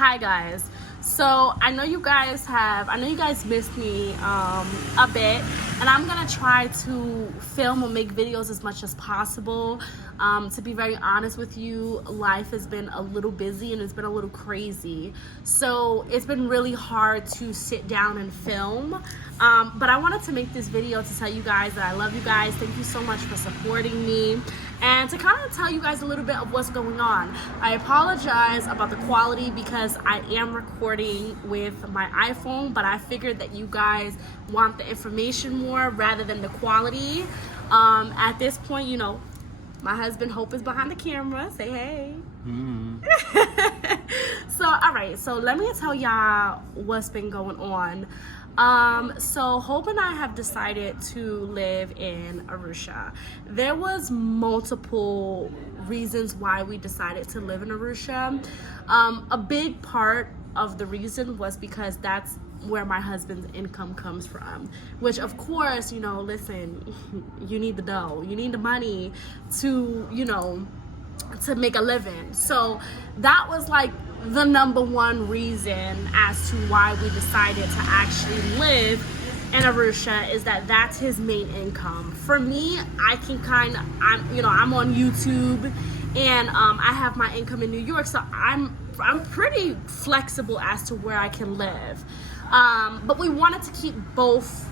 Hi guys. So I know you guys missed me a bit, and I'm gonna try to film or make videos as much as possible. To be very honest with you, life has been a little busy and it's been a little crazy, so it's been really hard to sit down and film. But I wanted to make this video to tell you guys that I love you guys. Thank you so much for supporting me, and to kind of tell you guys a little bit of what's going on. I apologize about the quality because I am recording with my iPhone, but I figured that you guys want the information more rather than the quality. At this point, you know, my husband Hope is behind the camera. Say hey. So all right, so let me tell y'all what's been going on. So Hope and I have decided to live in Arusha. There was multiple reasons why we decided to live in Arusha. A big part of the reason was because that's where my husband's income comes from, which of course, you know, listen, you need the dough, you need the money to, you know, to make a living. So that was like the number one reason as to why we decided to actually live in Arusha, is that that's his main income. For me, I can I'm on YouTube, and I have my income in New York, so I'm pretty flexible as to where I can live. But we wanted to keep both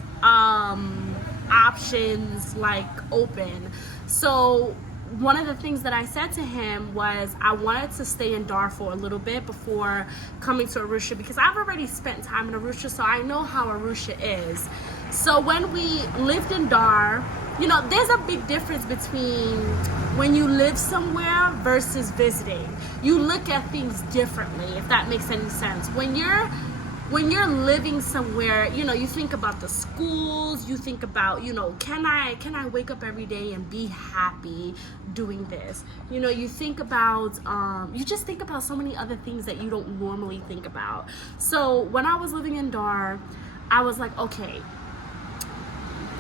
options like open. So one of the things that I said to him was I wanted to stay in Dar for a little bit before coming to Arusha, because I've already spent time in Arusha, so I know how Arusha is. So when we lived in Dar, you know, there's a big difference between when you live somewhere versus visiting. You look at things differently, if that makes any sense. When you're living somewhere, you know, you think about the schools, you think about, you know, can I wake up every day and be happy doing this? You know, you think about, you just think about so many other things that you don't normally think about. So when I was living in Dar, I was like, okay,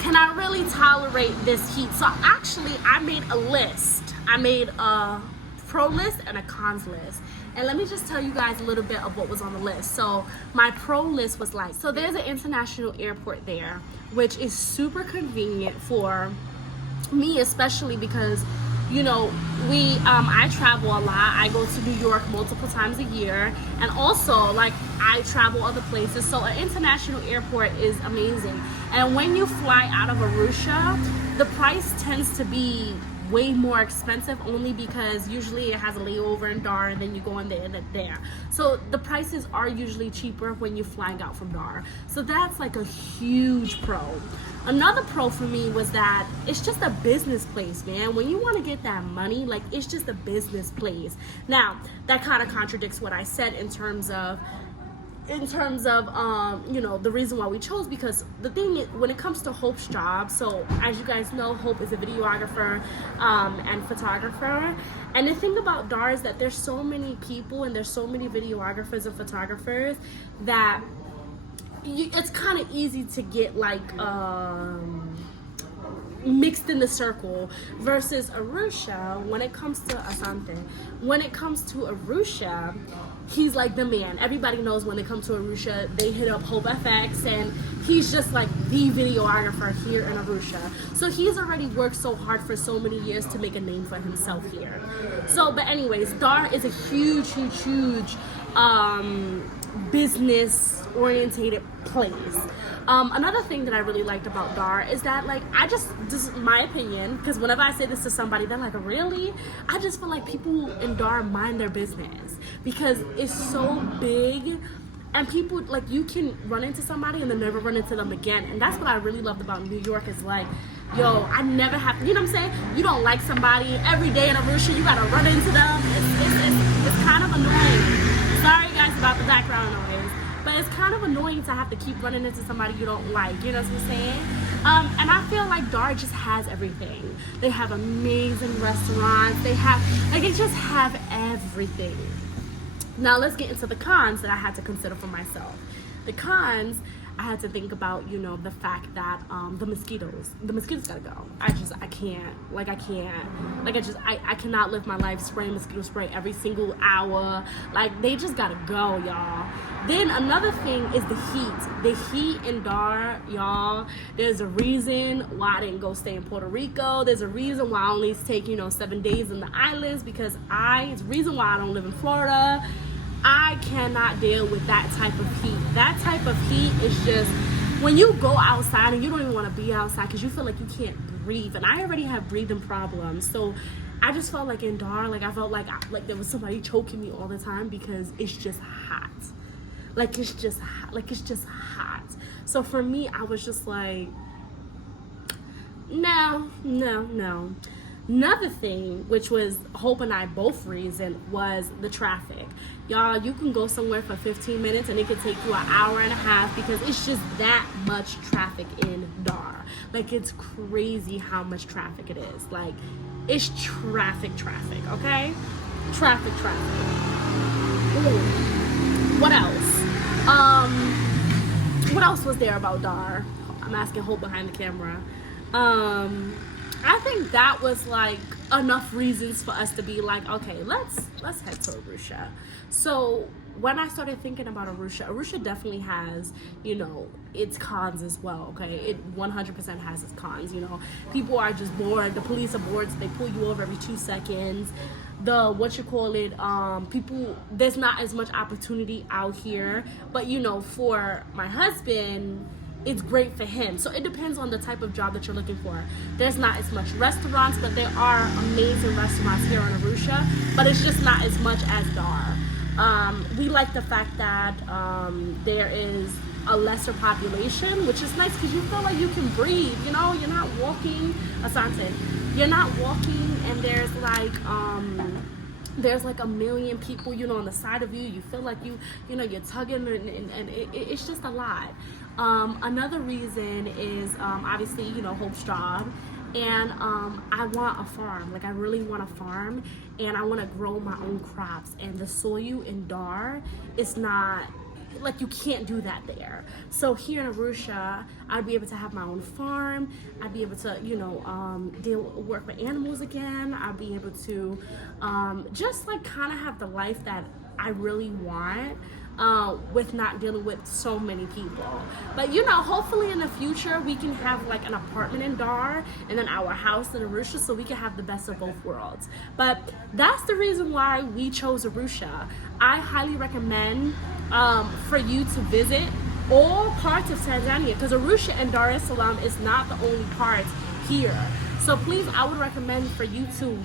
can I really tolerate this heat? So actually, I made a list. I made a pro list and a cons list. And let me just tell you guys a little bit of what was on the list. So my pro list was like, so there's an international airport there, which is super convenient for me, especially because, you know, I travel a lot. I go to New York multiple times a year, and also like I travel other places. So an international airport is amazing. And when you fly out of Arusha, the price tends to be way more expensive, only because usually it has a layover in Dar and then you go in there and there. So the prices are usually cheaper when you're flying out from Dar. So that's like a huge pro. Another pro for me was that it's just a business place, man. When you want to get that money, like, it's just a business place. Now, that kind of contradicts what I said in terms of you know, the reason why we chose, because the thing is, when it comes to Hope's job, so as you guys know, Hope is a videographer and photographer, and the thing about Dar is that there's so many people and there's so many videographers and photographers that it's kind of easy to get like mixed in the circle, versus Arusha, when it comes to Arusha, he's like the man. Everybody knows when they come to Arusha, they hit up Hope FX, and he's just like the videographer here in Arusha. So he's already worked so hard for so many years to make a name for himself here. So, but anyways, Dar is a huge business orientated place. Another thing that I really liked about Dar is that, like, this is my opinion, because whenever I say this to somebody, they're like, really? I just feel like people in Dar mind their business, because it's so big, and people, like, you can run into somebody and then never run into them again. And that's what I really loved about New York, is like, yo, I never have, you know what I'm saying? You don't like somebody every day in Arusha, you gotta run into them. It's kind of annoying. Sorry guys about the background noise, but it's kind of annoying to have to keep running into somebody you don't like, you know what I'm saying? And I feel like Dar just has everything. They have amazing restaurants, they just have everything. Now let's get into the cons that I had to consider for myself. The cons, I had to think about, you know, the fact that the mosquitoes gotta go. I cannot live my life spraying mosquito spray every single hour. Like, they just gotta go, y'all. Then another thing is the heat. The heat in Dar, y'all. There's a reason why I didn't go stay in Puerto Rico. There's a reason why I only take, 7 days in the islands, because it's the reason why I don't live in Florida. I cannot deal with that type of heat. That type of heat is just, when you go outside and you don't even want to be outside because you feel like you can't breathe. And I already have breathing problems. So I just felt like in Dar, I felt like there was somebody choking me all the time because it's just hot. It's just hot. So for me, I was just like, no. Another thing, which was Hope and I both reason, was the traffic. Y'all, you can go somewhere for 15 minutes and it could take you an hour and a half because it's just that much traffic in Dar. It's crazy how much traffic it is. It's traffic, okay? Traffic. Ooh. What else? What else was there about Dar? I'm asking Hope behind the camera. I think that was enough reasons for us to be okay, let's head to Arusha. So when I started thinking about Arusha definitely has, its cons as well, okay? It 100% has its cons, People are just bored. The police are bored, so they pull you over every 2 seconds. People, there's not as much opportunity out here. But, for my husband, it's great for him. So it depends on the type of job that you're looking for. There's not as much restaurants, but there are amazing restaurants here in Arusha, but it's just not as much as Dar. We like the fact that there is a lesser population, which is nice because you feel like you can breathe, you're not walking, Asante, you're not walking and there's a million people, on the side of you. You feel like you're tugging and it's just a lot. Another reason is obviously, Hope's job. And I want a farm. I really want a farm, and I want to grow my own crops. And the soil in Dar is not, you can't do that there. So here in Arusha, I'd be able to have my own farm. I'd be able to, work with animals again. I'd be able to just kind of have the life that I really want. With not dealing with so many people. But hopefully in the future we can have an apartment in Dar and then our house in Arusha, so we can have the best of both worlds. But that's the reason why we chose Arusha. I highly recommend for you to visit all parts of Tanzania, because Arusha and Dar es Salaam is not the only parts here. So please, I would recommend for you to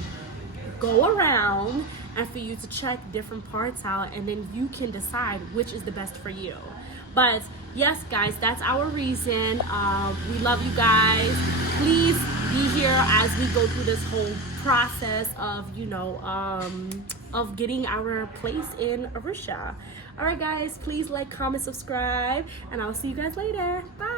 go around and for you to check different parts out, and then you can decide which is the best for you. But yes, guys, that's our reason. We love you guys. Please be here as we go through this whole process of, of getting our place in Arusha. All right, guys, please like, comment, subscribe, and I'll see you guys later. Bye.